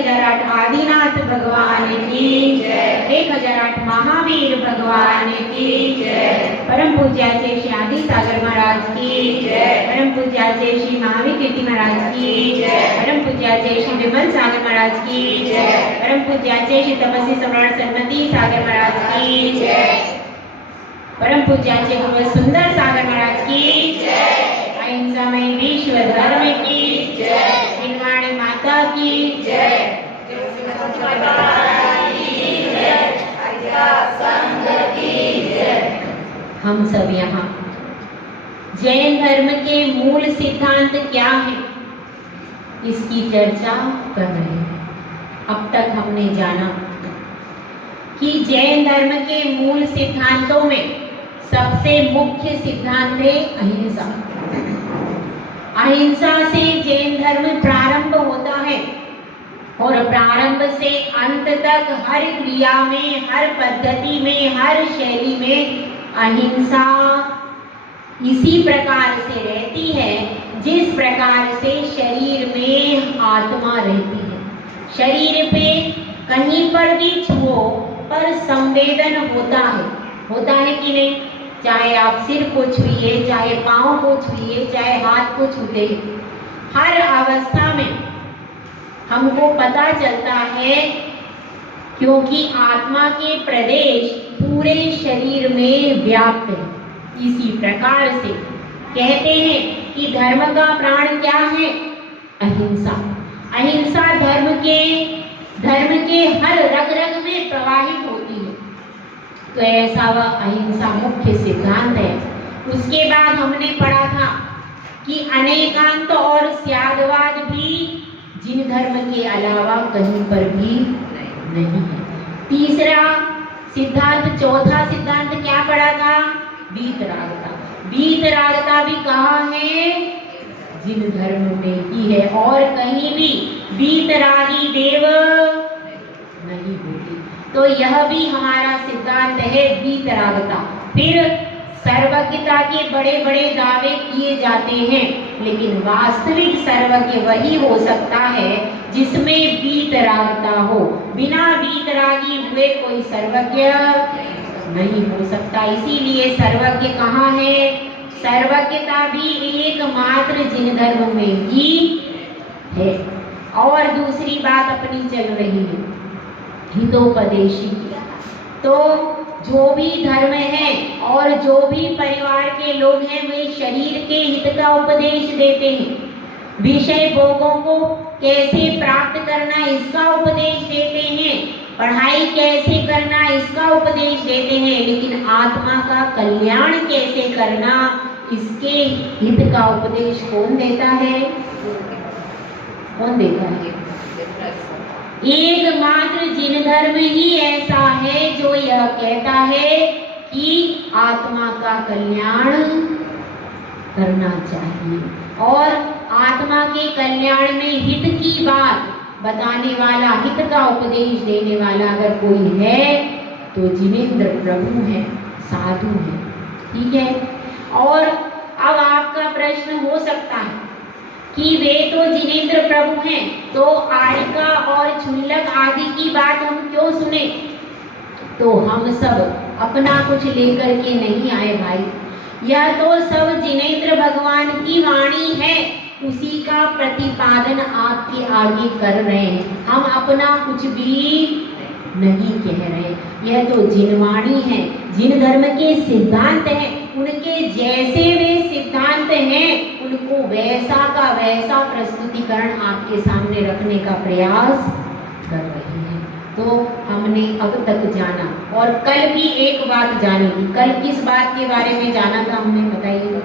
1008 आदिनाथ भगवान की जय, 1008 महावीर भगवान की जय, परम पूज्याचे श्री आदि सागर महाराज की जय, परम पूज्याचे श्री महावीर कीर्ति महाराज की जय, परम पूज्याचे श्री विमल सागर महाराज की जय, परम पूज्याचे श्री तपस्वी सम्राट सन्मति सागर महाराज की जय, परम पूज्याचे गुरु सुंदर सागर महाराज की जय, अहिंसामय विश्व धर्म की जय, शिवाणी माता की जय, हम सब यहाँ जैन धर्म के मूल सिद्धांत क्या है इसकी चर्चा कर रहे हैं। अब तक हमने जाना कि जैन धर्म के मूल सिद्धांतों में सबसे मुख्य सिद्धांत है अहिंसा। अहिंसा से जैन धर्म प्रारंभ होता है और प्रारंभ से अंत तक हर क्रिया में, हर पद्धति में, हर शैली में अहिंसा इसी प्रकार से रहती है जिस प्रकार से शरीर में आत्मा रहती है। शरीर पे कहीं पर भी छुओ पर संवेदन होता है कि नहीं? चाहे आप सिर को छुइए, चाहे पाँव को छुइए, चाहे हाथ को छूते, हर अवस्था में हमको पता चलता है क्योंकि आत्मा के प्रदेश पूरे शरीर में व्याप्त है। इसी प्रकार से कहते हैं कि धर्म का प्राण क्या है? अहिंसा। अहिंसा धर्म के हर रग रग में प्रवाहित होती है। तो ऐसा वह अहिंसा मुख्य सिद्धांत है। उसके बाद हमने पढ़ा था कि अनेकांत और स्यादवाद भी जिन धर्म के अलावा कहीं पर भी नहीं है। तीसरा सिद्धांत, चौथा सिद्धांत क्या पढ़ा था? वीतरागता। वीतरागता भी कहाँ है? जिन धर्म में ही है और कहीं भी वीतरागी देव नहीं होती। तो यह भी हमारा सिद्धांत है, वीतरागता। फिर सर्वज्ञता के बड़े बड़े दावे किए जाते हैं, लेकिन वास्तविक सर्वज्ञ वही हो सकता है जिसमें वीतरागता हो। बिना वीतरागी हुए कोई सर्वज्ञ नहीं हो सकता। इसीलिए सर्वज्ञ कहाँ है? सर्वज्ञता भी एकमात्र जिन धर्म में ही है। और दूसरी बात अपनी चल रही है हितोपदेशी। तो जो भी धर्म है और जो भी परिवार के लोग हैं वे शरीर के हित का उपदेश देते हैं। विषय भोगों को कैसे प्राप्त करना इसका उपदेश देते हैं, पढ़ाई कैसे करना इसका उपदेश देते हैं, लेकिन आत्मा का कल्याण कैसे करना इसके हित का उपदेश कौन देता है? कौन देता है? एकमात्र जिन धर्म ही ऐसा है जो यह कहता है कि आत्मा का कल्याण करना चाहिए और आत्मा के कल्याण में हित की बात बताने वाला, हित का उपदेश देने वाला अगर कोई है तो जिनेंद्र प्रभु है, साधु है। ठीक है। और अब आपका प्रश्न हो सकता है कि वे तो जिनेंद्र प्रभु हैं, तो आरिका और क्षुल्लक आदि की बात हम क्यों सुने? तो हम सब अपना कुछ लेकर के नहीं आए भाई, यह तो सब जिनेंद्र भगवान की वाणी है, उसी का प्रतिपादन आपके आगे कर रहे हैं। हम अपना कुछ भी नहीं कह रहे। यह तो जिनवाणी है, जिन धर्म के सिद्धांत हैं उनके जैसे वे सिद्धांत हैं उनको वैसा का वैसा प्रस्तुतिकरण आपके सामने रखने का प्रयास कर रहे हैं। तो हमने अब तक जाना और कल भी एक बात जानी थी। कल किस बात के बारे में जाना था हमने, बताइएगा?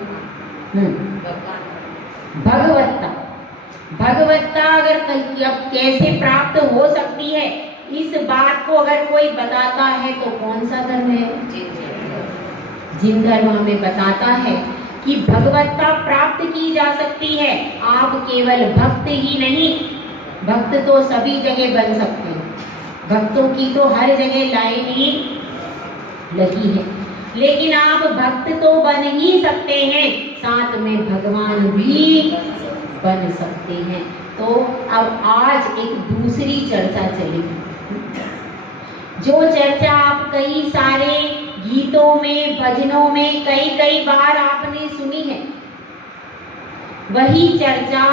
भगवत्ता। भगवत्ता अगर अब कैसे प्राप्त हो सकती है इस बात को अगर कोई बताता है तो कौन सा धर्म है? जिन धर्म हमें बताता है कि भगवत्ता प्राप्त की जा सकती है। आप केवल भक्त ही नहीं, भक्त तो सभी जगह बन सकते हैं, भक्तों की तो हर जगह लाइन ही लगी है, लेकिन आप भक्त तो बन ही सकते हैं, साथ में भगवान भी बन सकते हैं। तो अब आज आज एक दूसरी चर्चा चलेगी। जो चर्चा आप कई सारे गीतों में, भजनों में कई कई बार आपने सुनी है, वही चर्चा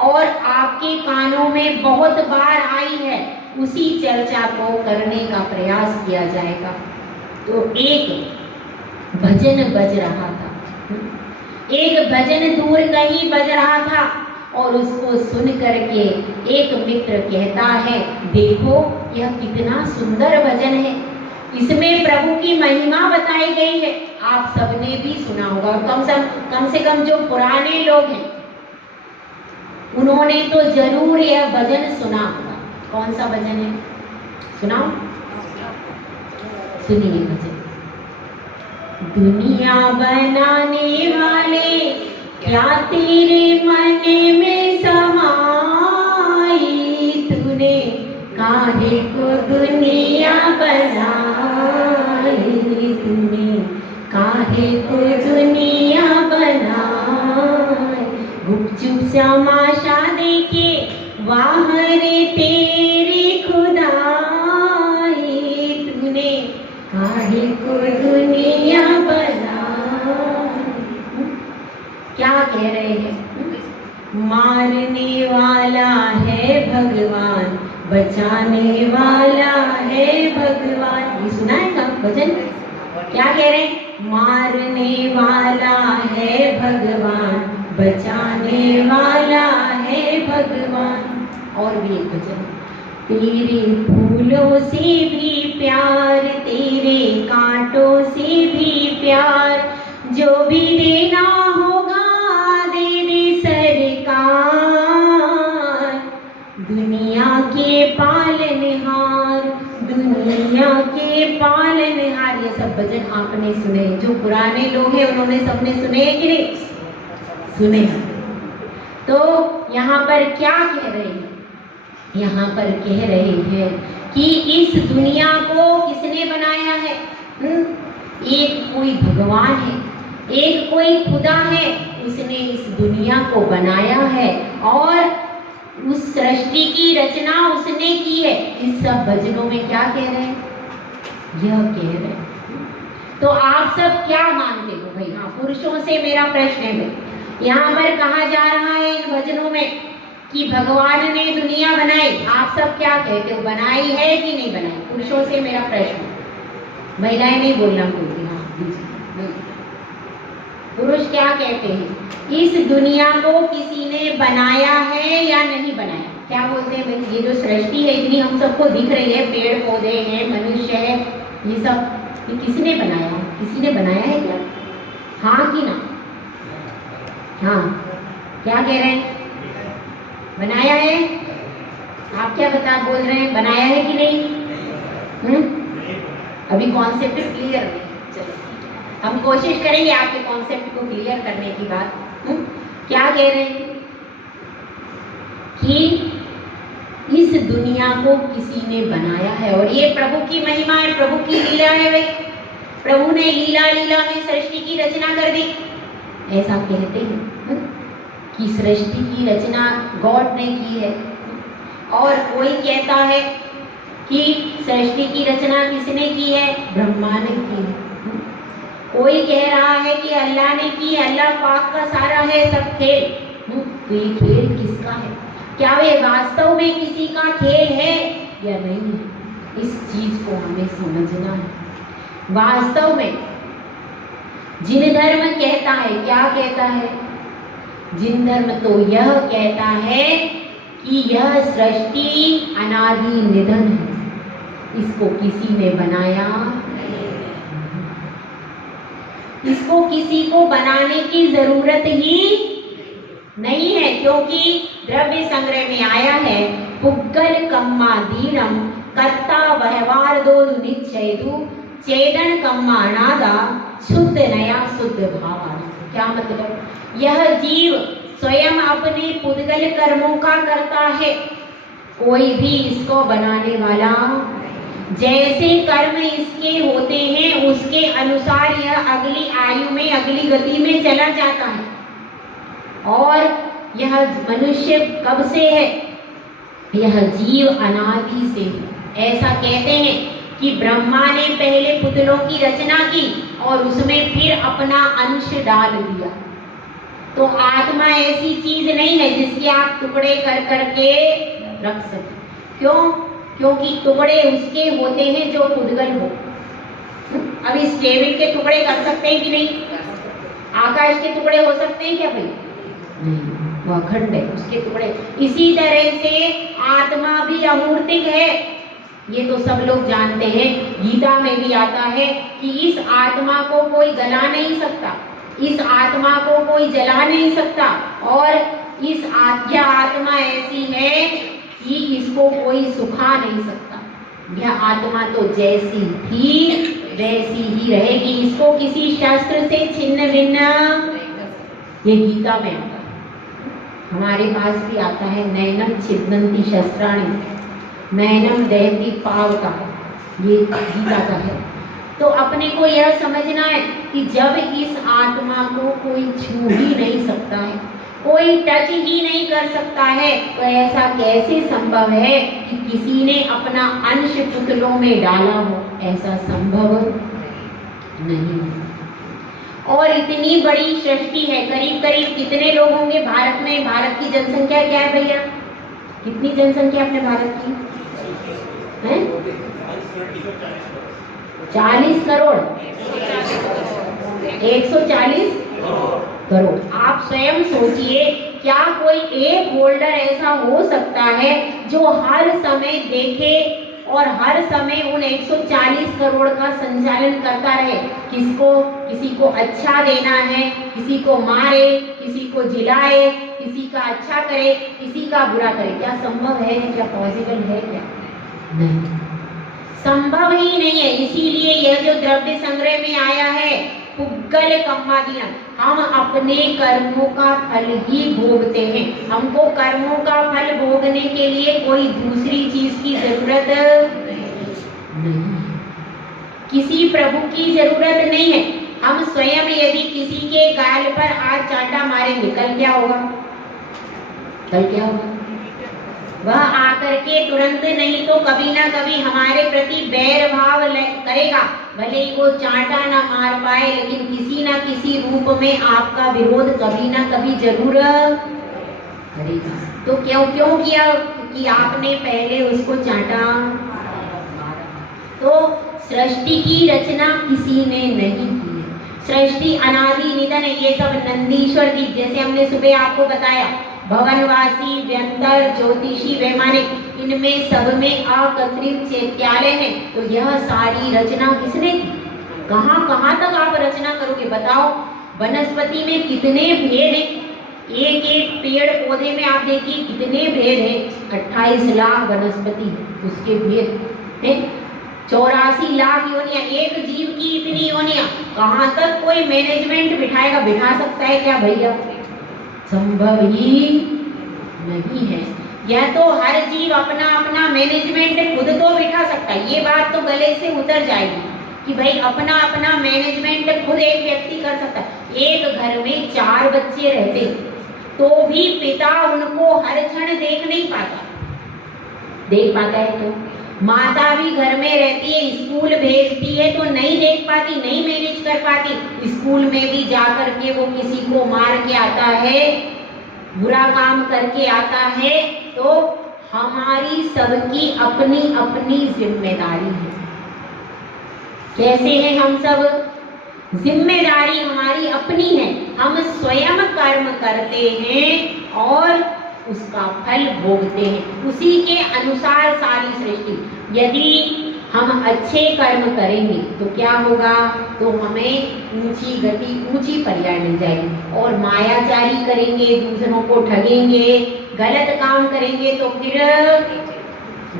और आपके कानों में बहुत बार आई है, उसी चर्चा को करने का प्रयास किया जाएगा। तो एक भजन बज रहा था, एक भजन दूर कहीं बज रहा था और उसको सुन करके एक मित्र कहता है, देखो यह कितना सुंदर भजन है, इसमें प्रभु की महिमा बताई गई है। आप सबने भी सुना होगा, और कम से कम जो पुराने लोग हैं उन्होंने तो जरूर यह भजन सुना होगा। कौन सा भजन है, सुनाओ, सुनिए भजन। दुनिया बनाने वाले क्या तेरे मन में समाई, तूने काहे को दुनिया बनाई, तूने काहे को दुनिया बनाई, गुपचुप समाशा देखे वाह रे तेरी खुदाई, तूने काहे को दुनिया बनाई। क्या कह रहे हैं, मारने वाला है भगवान, बचाने वाला है भगवान। ये सुना है कब भजन? क्या कह रहे हैं, मारने वाला है भगवान, बचाने वाला है भगवान। और भी एक भजन, तेरे फूलों से भी प्यार, तेरे कांटों से भी प्यार, जो भी देना होगा दे दे सरकार, दुनिया के पालनहार, दुनिया के पालनहार। ये सब भजन आपने सुने, जो पुराने लोग हैं उन्होंने सबने सुने कि नहीं सुने? तो यहाँ पर क्या कह रहे हैं, यहाँ पर कह रहे हैं कि इस दुनिया को किसने बनाया है? एक कोई भगवान है, एक कोई खुदा है, उसने इस दुनिया को बनाया है और उस सृष्टि की रचना उसने की है। इस सब भजनों में क्या कह रहे हैं, यह कह रहे हैं। तो आप सब क्या मानते हो भाई? हाँ, पुरुषों से मेरा प्रश्न है भाई, यहाँ पर कहा जा रहा है इन भजनों में कि भगवान ने दुनिया बनाई, आप सब क्या कहते हो, बनाई है कि नहीं बनाई? पुरुषों से मेरा प्रश्न, महिलाएं नहीं बोलना बोलती। हाँ, पुरुष क्या कहते हैं, इस दुनिया को किसी ने बनाया है या नहीं बनाया? क्या बोलते हैं भाई? ये जो सृष्टि है इतनी हम सबको दिख रही है, पेड़ पौधे हैं, मनुष्य है, ये सब ये किसने बनाया है? किसी ने बनाया है क्या? हाँ कि ना? हाँ, क्या कह रहे हैं, बनाया है? आप क्या बोल रहे हैं, बनाया है कि नहीं? अभी कॉन्सेप्ट क्लियर नहीं। चलो हम कोशिश करेंगे आपके कॉन्सेप्ट को क्लियर करने की बात। क्या कह रहे हैं कि इस दुनिया को किसी ने बनाया है और ये प्रभु की महिमा है, प्रभु की लीला है भाई। प्रभु ने लीला में सृष्टि की रचना कर दी, ऐसा कहते हैं कि सृष्टि की रचना गॉड ने की है। और कोई कहता है कि सृष्टि की रचना किसने की है, ब्रह्मा ने की है। कोई कह रहा है कि अल्लाह ने की, अल्लाह पाक का सारा है सब खेल। तो ये खेल किसका है? क्या ये वास्तव में किसी का खेल है या नहीं? इस चीज को हमें समझना है। वास्तव में जिन धर्म कहता है, क्या कहता है? जिन धर्म तो यह कहता है कि यह सृष्टि अनादि निधन है, इसको किसी ने बनाया, इसको किसी को बनाने की जरूरत ही नहीं है, क्योंकि द्रव्य संग्रह में आया है, पुग्गल कम्मा दीनम कर्ता व्यवहार दो निश्चयदु चेदन कम्मा नादा शुद्ध नया शुद्ध भावा। क्या मतलब? यह जीव स्वयं अपने पुद्गल कर्मों का करता है, कोई भी इसको बनाने वाला। जैसे कर्म इसके होते हैं उसके अनुसार यह अगली आयु में, अगली गति में चला जाता है। और यह मनुष्य कब से है? यह जीव अनादि से है। ऐसा कहते हैं कि ब्रह्मा ने पहले पुतलों की रचना की और उसमें फिर अपना अंश डाल दिया। तो आत्मा ऐसी चीज नहीं है जिसके आप टुकड़े कर करके रख सके। क्यों? क्योंकि टुकड़े उसके होते हैं जो पुद्गल हो। अब इस टेबल के टुकड़े कर सकते हैं कि नहीं? आकाश के टुकड़े हो सकते हैं क्या भाई? नहीं, वह अखंड है, उसके टुकड़े। इसी तरह से आत्मा भी अमूर्तिक है, ये तो सब लोग जानते हैं। गीता में भी आता है कि इस आत्मा को कोई गला नहीं सकता, इस आत्मा को कोई जला नहीं सकता, और इस आत्मा ऐसी है कि इसको कोई सुखा नहीं सकता। यह आत्मा तो जैसी थी वैसी ही रहेगी, इसको किसी शास्त्र से छिन्न भिन्न, ये गीता में आता है। हमारे पास भी आता है, नैनम छिदन्ति शस्त्राणि नैनम दहति पावका, ये गीता का है। तो अपने को यह समझना है कि जब इस आत्मा को कोई छू ही नहीं सकता है, कोई टच ही नहीं कर सकता है, तो ऐसा कैसे संभव है कि किसी ने अपना अंश पुतलों में डाला हो? ऐसा संभव नहीं। और इतनी बड़ी सृष्टि है, करीब करीब कितने लोग होंगे भारत में? भारत की जनसंख्या क्या है भैया? कितनी जनसंख्या अपने भारत की है? 40 करोड़, 140 करोड़। आप स्वयं सोचिए, क्या कोई एक होल्डर ऐसा हो सकता है जो हर समय देखे और हर समय उन 140 करोड़ का संचालन करता रहे? किसको, किसी को अच्छा देना है, किसी को मारे, किसी को जिलाए, किसी का अच्छा करे, किसी का बुरा करे? क्या संभव है? क्या पॉसिबल है? क्या नहीं, संभव ही नहीं है। इसीलिए यह जो द्रव्य संग्रह में आया है, पुग्गल कम्मादिना, हम अपने कर्मों का फल ही भोगते हैं। हमको कर्मों का फल भोगने के लिए कोई दूसरी चीज की जरूरत नहीं, किसी प्रभु की जरूरत नहीं है। हम स्वयं यदि किसी के गाल पर आज चांटा मारेंगे, कल क्या होगा? कल क्या होगा? वह आकर के तुरंत नहीं तो कभी ना कभी हमारे प्रति बैर भाव करेगा। भले ही वो चांटा ना मार पाए, लेकिन किसी ना किसी रूप में आपका विरोध कभी ना कभी जरूर करेगा। तो क्यों किया? कि आपने पहले उसको चांटा मारा। तो सृष्टि की रचना किसी ने नहीं की है। सृष्टि अनादि निधन है। ये सब नंदीश्वर जी, जैसे हमने सुबह आपको बताया, भवनवासी, व्यंतर, ज्योतिषी, वैमानिक, इनमें सब में अकत्रित चैत्यालय है। तो यह सारी रचना किसने की? कहाँ कहाँ तक आप रचना करोगे बताओ? वनस्पति में कितने भेद हैं, एक एक पेड़ पौधे में आप देखिए कितने भेद हैं। 28 लाख वनस्पति, उसके भेद हैं। 84 लाख योनियां, एक जीव की इतनी योनियां, कहाँ तक कोई मैनेजमेंट बिठाएगा? बिठा सकता है क्या भैया? संभव ही नहीं है। यह तो हर जीव अपना अपना मैनेजमेंट खुद तो बिठा सकता है, ये बात तो गले से उतर जाएगी कि भाई अपना अपना मैनेजमेंट खुद एक व्यक्ति कर सकता है। एक घर में 4 बच्चे रहते तो भी पिता उनको हर क्षण देख नहीं पाता, देख पाता है तो माता भी घर में रहती है, स्कूल भेजती है तो नहीं देख पाती, नहीं मैनेज कर पाती। स्कूल में भी जाकर के वो किसी को मार के आता है, बुरा काम करके आता है। तो हमारी सबकी अपनी अपनी जिम्मेदारी है। कैसे हैं हम सब? जिम्मेदारी हमारी अपनी है। हम स्वयं कर्म करते हैं और उसका फल भोगते हैं, उसी के अनुसार सारी सृष्टि। यदि हम अच्छे कर्म करेंगे तो क्या होगा? तो हमें ऊंची गति, ऊंची पर्याय मिल जाएगी। और मायाचारी करेंगे, दूसरों को ठगेंगे, गलत काम करेंगे तो फिर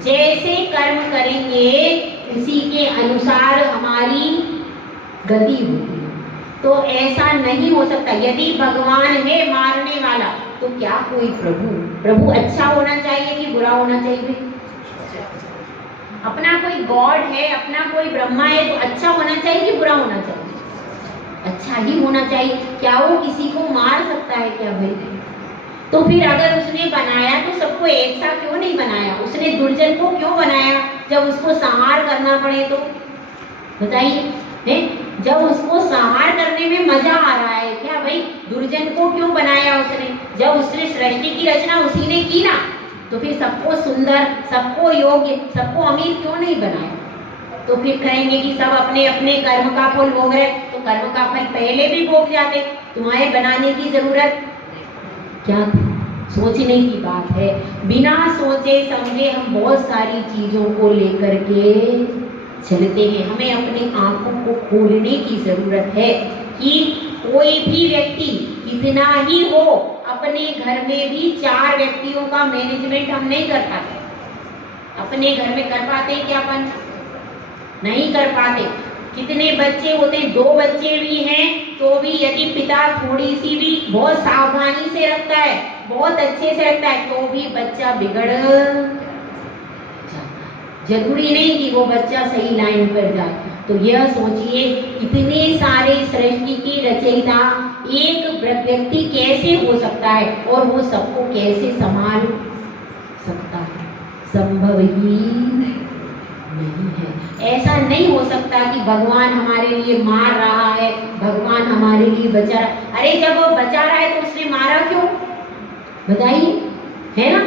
जैसे कर्म करेंगे उसी के अनुसार हमारी गति होगी। तो ऐसा नहीं हो सकता। यदि भगवान है मारने वाला तो क्या कोई प्रभु अच्छा होना चाहिए कि बुरा होना चाहिए? अपना कोई गॉड है, अपना कोई ब्रह्मा है तो अच्छा होना चाहिए कि बुरा होना चाहिए? अच्छा ही होना चाहिए। क्या वो किसी को मार सकता है क्या भाई? तो फिर अगर उसने बनाया तो सबको एक सा क्यों नहीं बनाया? उसने दुर्जन को क्यों बनाया जब उसको संहार करना पड़े? तो बताइए, जब उसको संहार करने में मजा आ रहा है क्या भाई? दुर्जन को क्यों बनाया उसने? जब उसने सृष्टि की रचना उसी ने की ना, तो फिर सबको सुंदर, सबको योग्य, सबको अमीर क्यों नहीं बनाया? तो फिर कहेंगे कि सब अपने अपने कर्म का फल भोग रहे, तो कर्म का फल पहले भी भोग जाते, तुम्हारे बनाने की जरूरत क्या थी? सोचने की बात है। बिना सोचे समझे हम बहुत सारी चीजों को लेकर के चलते हैं। हमें अपनी आंखों को खोलने की जरूरत है कि कोई भी व्यक्ति कितना ही हो, अपने घर में भी 4 व्यक्तियों का मैनेजमेंट हम नहीं कर पाते। अपने घर में कर पाते क्या अपन? नहीं कर पाते। कितने बच्चे होते हैं? 2 बच्चे भी हैं तो भी यदि पिता थोड़ी सी भी बहुत सावधानी से रखता है, बहुत अच्छे से रखता है, तो भी बच्चा बिगड़ जाता। जरूरी नहीं कि वो बच्चा सही लाइन पर जाए। तो यह सोचिए, इतने सारे सृष्टि के रचयिता एक व्यक्ति कैसे हो सकता है और वो सबको कैसे संभाल सकता है? संभव ही नहीं है। ऐसा नहीं हो सकता कि भगवान हमारे लिए मार रहा है, भगवान हमारे लिए बचा रहा। अरे जब वो बचा रहा है तो उसने मारा क्यों? बताइए, है ना?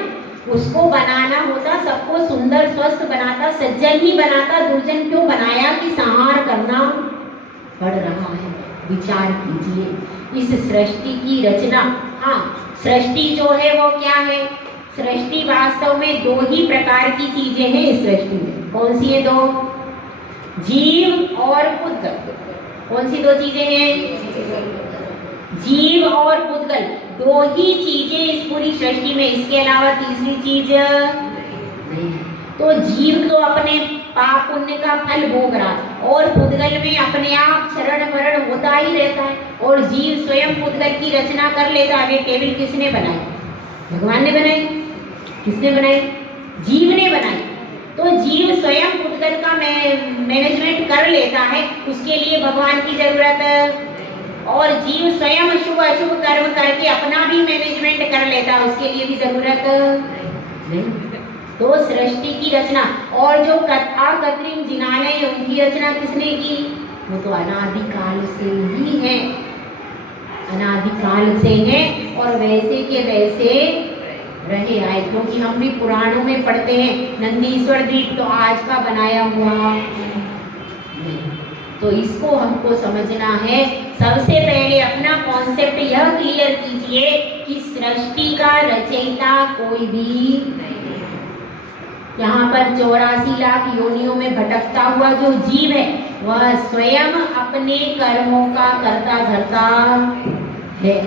उसको बनाना होता, सबको सुंदर स्वस्थ बनाता, सज्जन ही बनाता, दुर्जन क्यों बनाया कि संहार करना पड़ रहा है? विचार कीजिए। इस सृष्टि की रचना, हाँ, सृष्टि जो है वो क्या है? सृष्टि वास्तव में 2 ही प्रकार की चीजें हैं इस सृष्टि में। कौन सी है 2? जीव और पुद्गल। कौन सी 2 चीजें हैं? जीव और पुद्गल, 2 ही चीजें इस पूरी सृष्टि में, इसके अलावा तीसरी चीज नहीं है। तो जीव तो अपने पाप पुण्य का फल भोग रहा है और पुद्गल में अपने आप शरण मरण होता ही रहता है, और जीव स्वयं पुद्गल की रचना कर लेता है। वे टेबल किसने बनाई? भगवान ने बनाई। किसने बनाई? जीव ने बनाई। तो जीव स्वयं पुद्गल का मैनेजमेंट कर लेता है, उसके लिए भगवान की जरूरत, और जीव स्वयं शुभ अशुभ कर्म करके अपना भी मैनेजमेंट कर लेता है, उसके लिए भी जरूरत नहीं। तो सृष्टि की रचना और जो अकृत्रिम जिनालय है उनकी रचना किसने की? वो तो अनादिकाल से ही है, अनादिकाल से है, और वैसे के वैसे रहे आए। क्योंकि हम भी पुराणों में पढ़ते हैं नंदीश्वर द्वीप तो आज का बनाया हुआ नहीं। तो इसको हमको समझना है। सबसे पहले अपना कॉन्सेप्ट यह क्लियर कीजिए कि सृष्टि का रचयिता कोई भी नहीं। यहाँ पर 84 लाख योनियों में भटकता हुआ जो जीव है वह स्वयं अपने कर्मों का कर्ता धर्ता है,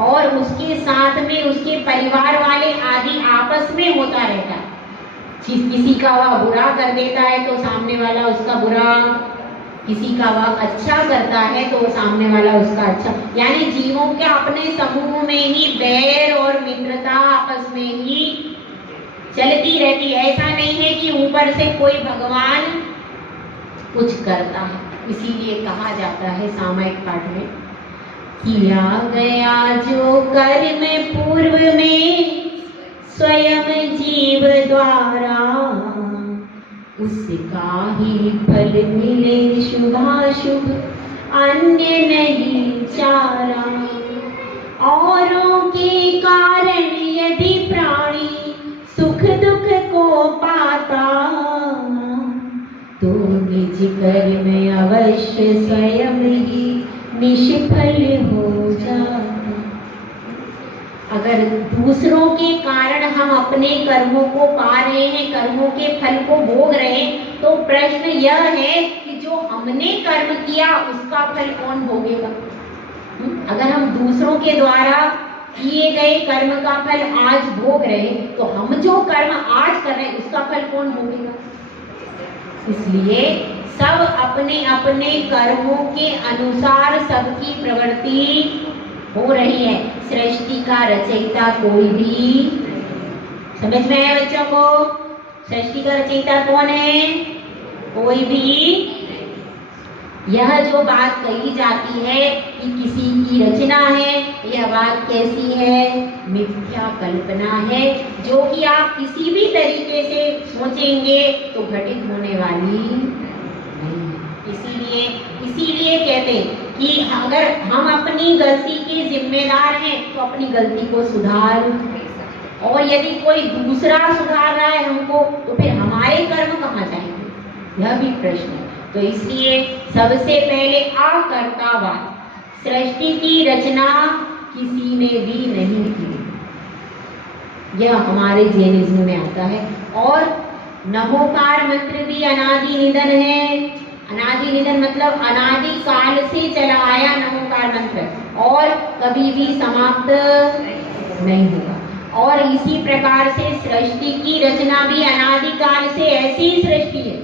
और उसके साथ में उसके परिवार वाले आदि आपस में होता रहता है। किसी का वह बुरा कर देता है तो सामने वाला उसका बुरा, किसी का वह अच्छा करता है तो सामने वाला उसका अच्छा, यानी जीवों के अपने समूह में ही बैर और मित्रता आपस में ही चलती रहती है। ऐसा नहीं है कि ऊपर से कोई भगवान कुछ करता है। इसीलिए कहा जाता है सामायिक पाठ में, किया गया जो कर्म पूर्व में स्वयं जीव द्वारा, उसका ही फल मिले शुभाशुभ, अन्य नहीं चारा। औरों के कारण यदि प्राणी सुख दुख को पाता, तो निज कर्म अवश्य स्वयं ही निष्फल हो जाता। अगर दूसरों के कारण हम अपने कर्मों को पा रहे हैं, कर्मों के फल को भोग रहे हैं, तो प्रश्न यह है कि जो हमने कर्म किया उसका फल कौन भोगेगा? अगर हम दूसरों के द्वारा किए गए कर्म का फल आज भोग रहे हैं, तो हम जो कर्म आज कर रहे हैं उसका फल कौन भोगेगा? इसलिए सब अपने अपने कर्मों के अनुसार सबकी प्रवृत्ति हो रही है। सृष्टि का रचयिता कोई भी, समझ में आया बच्चों को? सृष्टि का रचयिता कौन है? कोई भी। यह जो बात कही जाती है कि किसी की रचना है, यह बात कैसी है? मिथ्या कल्पना है, जो कि आप किसी भी तरीके से सोचेंगे तो घटित होने वाली नहीं। इसीलिए कहते हैं कि अगर हम अपनी गलती के जिम्मेदार हैं तो अपनी गलती को सुधार, और यदि कोई दूसरा सुधार रहा है हमको तो फिर हमारे कर्म कहाँ जाएंगे? यह भी प्रश्न है। तो इसलिए सबसे पहले अकर्तावाद, सृष्टि की रचना किसी ने भी नहीं की, यह हमारे जैनिज्म में आता है। और नमोकार मंत्र भी अनादि निधन है। अनादि निधन मतलब अनादि काल से चला आया नमोकार मंत्र, और कभी भी समाप्त नहीं होगा। और इसी प्रकार से सृष्टि की रचना भी अनादि काल से ऐसी ही सृष्टि है,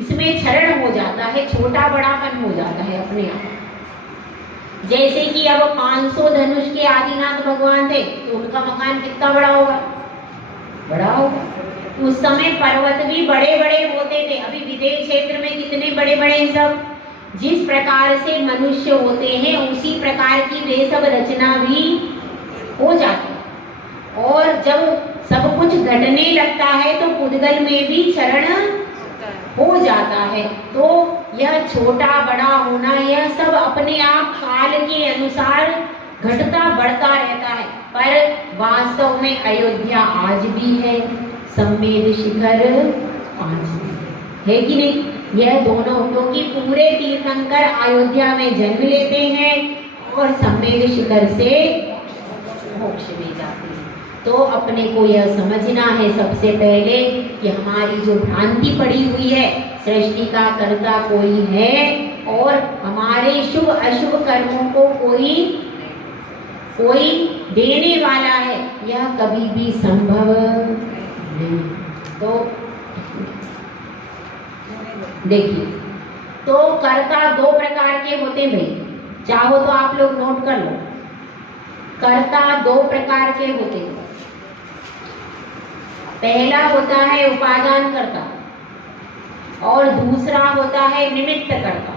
इसमें क्षरण हो जाता है, छोटा बड़ापन हो जाता है अपने आप। जैसे कि अब 500 धनुष के आदिनाथ भगवान थे तो उनका मकान कितना बड़ा होगा? बड़ा होगा। उस समय पर्वत भी बड़े बड़े होते थे, अभी विदेश क्षेत्र में कितने बड़े बड़े सब। जिस प्रकार से मनुष्य होते हैं उसी प्रकार की वे सब रचना भी हो जाती है। और जब सब कुछ घटने लगता है तो पुद्गल में भी क्षरण हो जाता है। तो यह छोटा बड़ा होना, यह सब अपने आप काल के अनुसार घटता बढ़ता रहता है। पर वास्तव में अयोध्या आज भी है, सम्मेद शिखर आज भी है कि नहीं? यह दोनों, क्योंकि पूरे तीर्थंकर अयोध्या में जन्म लेते हैं और सम्मेद शिखर से मोक्ष में जाते हैं। तो अपने को यह समझना है सबसे पहले कि हमारी जो भ्रांति पड़ी हुई है, सृष्टि का कर्ता कोई है और हमारे शुभ अशुभ कर्मों को कोई देने वाला है, यह कभी भी संभव नहीं। तो देखिए, तो कर्ता दो प्रकार के होते हैं भाई, चाहो तो आप लोग नोट कर लो। कर्ता दो प्रकार के होते हैं। पहला होता है उपादान कर्ता और दूसरा होता है निमित्त कर्ता।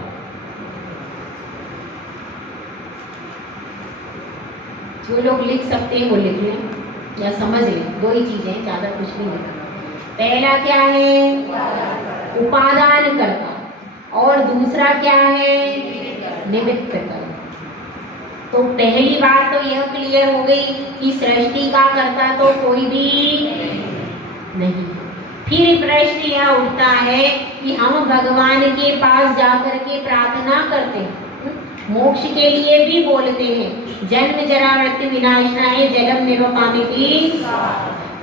जो लोग लिख सकते हैं वो लिख लें या समझ लें, दो ही चीजें, ज्यादा कुछ नहीं है। पहला क्या है? उपादान कर्ता, और दूसरा क्या है? निमित्त कर्ता। तो पहली बात तो यह क्लियर हो गई कि सृष्टि का कर्ता तो कोई भी नहीं। फिर प्रश्न यह उठता है कि हम भगवान के पास जाकर के प्रार्थना करते हैं, मोक्ष के लिए भी बोलते हैं, जन्म जरा मृत्यु विनाशनाय जलम निरुपामिति,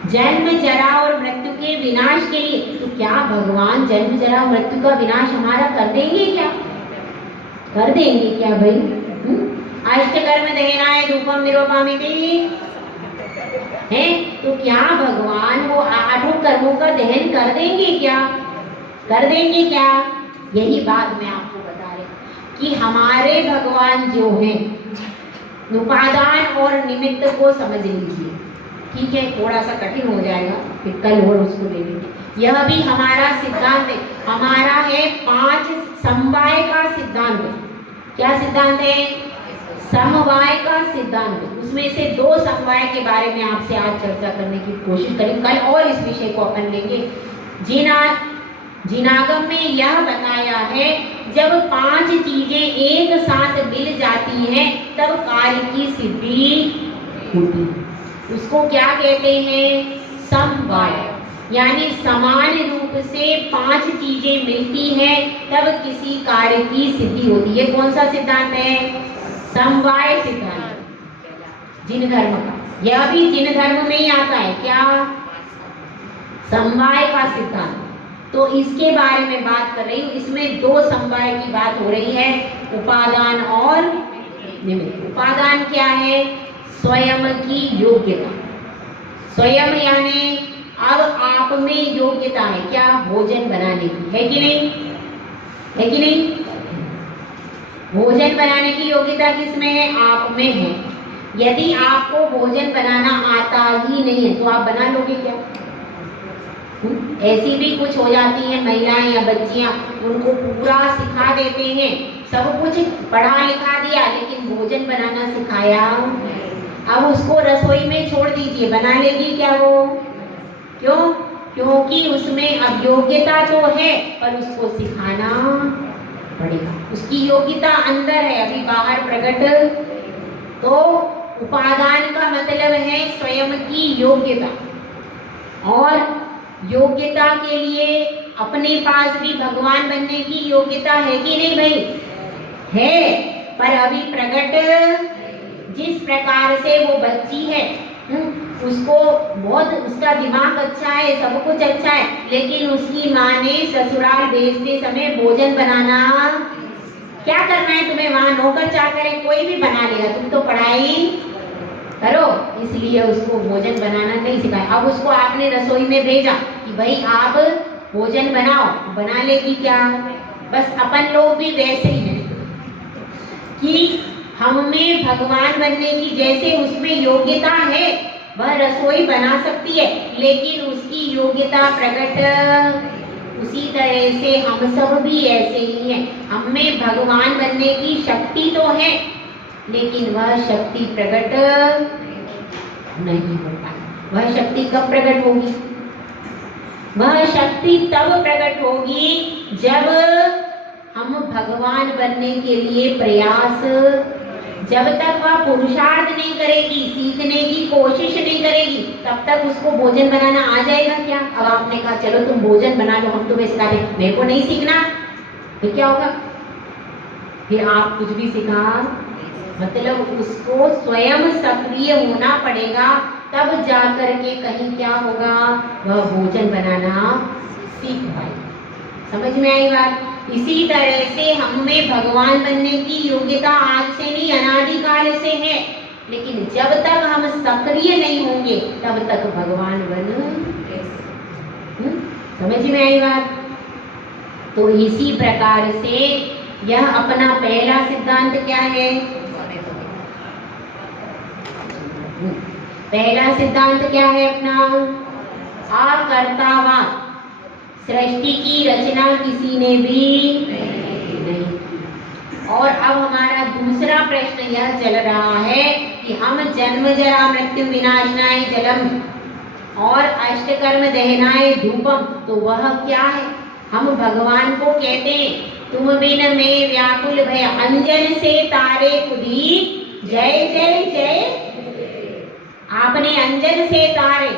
जन्म जरा और मृत्यु के विनाश के लिए। तो क्या भगवान जन्म जरा मृत्यु का विनाश हमारा कर देंगे क्या? कर देंगे क्या भाई? अष्टकर्म दहनाय धूपम निरुपामिति है, तो क्या भगवान वो 8 कर्मों का दहन कर देंगे क्या? कर देंगे क्या? यही बात मैं आपको बता रही कि हमारे भगवान जो हैं, उपादान और निमित्त को समझ लीजिए। ठीक है, थोड़ा सा कठिन हो जाएगा, फिर कल और उसको ले लेंगे। यह भी हमारा सिद्धांत है, हमारा है 5 समवाय का सिद्धांत। क्या सिद्धांत है? समवाय का सिद्धांत। उसमें से 2 समवाय के बारे में आपसे आज चर्चा करने की कोशिश करें, कल और इस विषय को अपन लेंगे। जिनागम में यह बताया है, जब 5 चीजें एक साथ मिल जाती हैं तब कार्य की सिद्धि होती है। उसको क्या कहते हैं? समवाय। यानी समान रूप से 5 चीजें मिलती हैं तब किसी कार्य की सिद्धि होती है। कौन सा सिद्धांत है? समवाय सिद्धांत, जिन धर्म का। यह भी जिन धर्म में ही आता है। क्या? समवाय का सिद्धांत। तो इसके बारे में बात कर रही हूँ। इसमें 2 समवाय की बात हो रही है, उपादान और निमित्त। उपादान क्या है? स्वयं की योग्यता। स्वयं यानी अब आप में योग्यता है क्या? भोजन बनाने की, है कि नहीं? है कि नहीं? भोजन बनाने की योग्यता किसमें है? आप में है। यदि आपको भोजन बनाना आता ही नहीं है तो आप बना लोगे क्या? ऐसी भी कुछ हो जाती हैं महिलाएं या बच्चियां, उनको पूरा सिखा देते हैं, सब कुछ पढ़ा लिखा दिया, लेकिन भोजन बनाना सिखाया। अब उसको रसोई में छोड़ दीजिए, बना लेगी क्या वो? क्यों? क्योंकि उसमें अब योग्यता तो है, पर उसको सिखाना पड़ेगा। उसकी योग्यता अंदर है, अभी बाहर प्रकट। तो उपादान का मतलब है स्वयं की योग्यता, और योग्यता के लिए अपने पास भी भगवान बनने की योग्यता है कि नहीं भाई? है, पर अभी प्रकट जिस प्रकार से वो बच्ची है, उसको बहुत, उसका दिमाग अच्छा है, सब कुछ अच्छा है, लेकिन उसकी माँ ने ससुराल भेजते समय भोजन बनाना, क्या करना है तुम्हें? वहां नौकर चाकर है, कोई भी बना लेगा, तुम तो पढ़ाई करो, इसलिए उसको भोजन बनाना नहीं सिखाया। अब उसको आपने रसोई में भेजा कि भाई आप भोजन बनाओ, बना लेगी क्या? बस अपन लोग भी वैसे ही हैं कि हमें भगवान बनने की जैसे उसमें योग्यता है, वह रसोई बना सकती है, लेकिन उसकी योग्यता प्रकट उसी तरह से हम सब भी ऐसे ही हैं। हमें भगवान बनने की शक्ति तो है, लेकिन वह शक्ति प्रकट नहीं हो पाई। वह शक्ति कब प्रकट होगी? वह शक्ति तब प्रकट होगी जब हम भगवान बनने के लिए प्रयास, जब तक वह पुरुषार्थ नहीं करेगी, सीखने की कोशिश नहीं करेगी, तब तक उसको भोजन बनाना आ जाएगा क्या? अब आपने कहा चलो तुम भोजन बना लो, हम तुम्हें सिखा दें, मेरे को नहीं सीखना, फिर क्या होगा? फिर आप कुछ भी सिखा, मतलब उसको स्वयं सक्रिय होना पड़ेगा, तब जाकर के कहीं क्या होगा, वह भोजन बनाना सीख पाए। समझ में आई बात? इसी तरह से हमें भगवान बनने की योग्यता आज से नहीं, अनादिकाल से है, लेकिन जब तक हम सक्रिय नहीं होंगे तब तक भगवान बन। समझ में आई बात? तो इसी प्रकार से यह अपना पहला सिद्धांत क्या है? पहला सिद्धांत क्या है अपना? अकर्तावाद। सृष्टि की रचना किसी ने भी नहीं। और अब हमारा दूसरा प्रश्न यह चल रहा है कि हम जन्म जरा मृत्यु विनाशनाय जलम और अष्टकर्म दहनाय धूपम, तो वह क्या है? हम भगवान को कहते हैं तुम बिन में व्याकुल भय, अंजन से तारे कुदी, जय जय जय। आपने अंजन से तारे,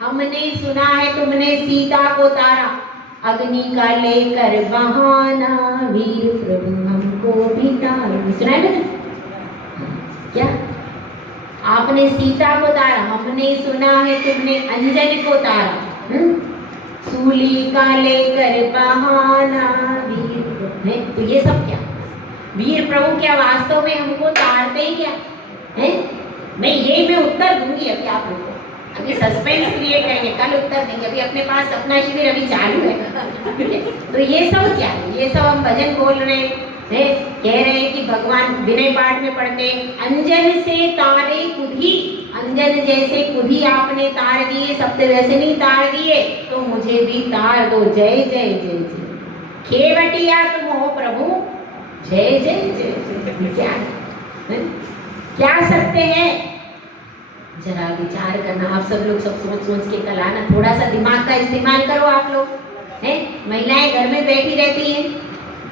हमने सुना है तुमने सीता को तारा, अग्नि का लेकर बहाना, वीर प्रभु हमको भी तारा। सुना है ना? क्या आपने सीता को तारा, हमने सुना है तुमने अंजन को तारा, सूली का लेकर बहाना, वीर प्रभु। तो ये सब क्या? वीर प्रभु क्या वास्तव में हमको तारते ही क्या है? मैं उत्तर दूंगी अभी आप लोगों को, अभी सस्पेंस क्रिएट करेंगे, कल उत्तर देंगे, अभी अपने पास अपना शिविर अभी चालू है। तो ये सब क्या है? ये सब हम भजन बोल रहे हैं, कह रहे हैं कि भगवान विनय पाठ में पढ़ते अंजन से तारे कुधी, अंजन जैसे कुधी आपने तार दिए, सबसे वैसे नहीं तार दिए, तो मुझे भी तार दो, जय जय जय जय। खेवटिया तुम हो प्रभु, जय जय जय। क्या सकते हैं? जरा विचार करना, आप सब लोग सब सोच सोच के कल आना, थोड़ा सा दिमाग का इस्तेमाल करो आप लोग। हैं, महिलाएं घर में बैठी रहती हैं,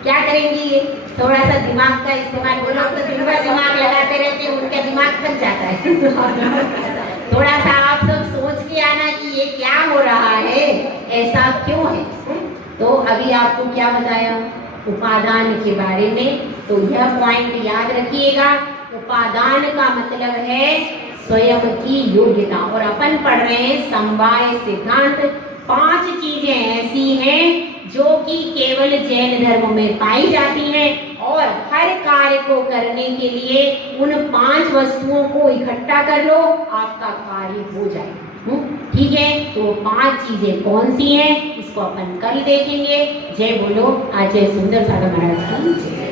क्या करेंगी ये? थोड़ा सा दिमाग का इस्तेमाल। वो लोग तो दिन भर दिमाग लगाते रहते हैं, उनका दिमाग थक जाता है। थोड़ा सा आप सब सोच के आना कि ये क्या हो रहा है, ऐसा क्यों है। तो अभी आपको क्या बताया उपादान के बारे में, तो यह पॉइंट याद रखिएगा। उपादान का मतलब है स्वयं की योग्यता, और अपन पढ़ रहे हैं समवाय सिद्धांत। 5 चीजें ऐसी हैं जो कि केवल जैन धर्म में पाई जाती हैं, और हर कार्य को करने के लिए उन 5 वस्तुओं को इकट्ठा कर लो, आपका कार्य हो जाएगा। ठीक है, तो 5 चीजें कौन सी हैं इसको अपन कल देखेंगे। जय बोलो आचार्य सुंदर सागर महाराज की।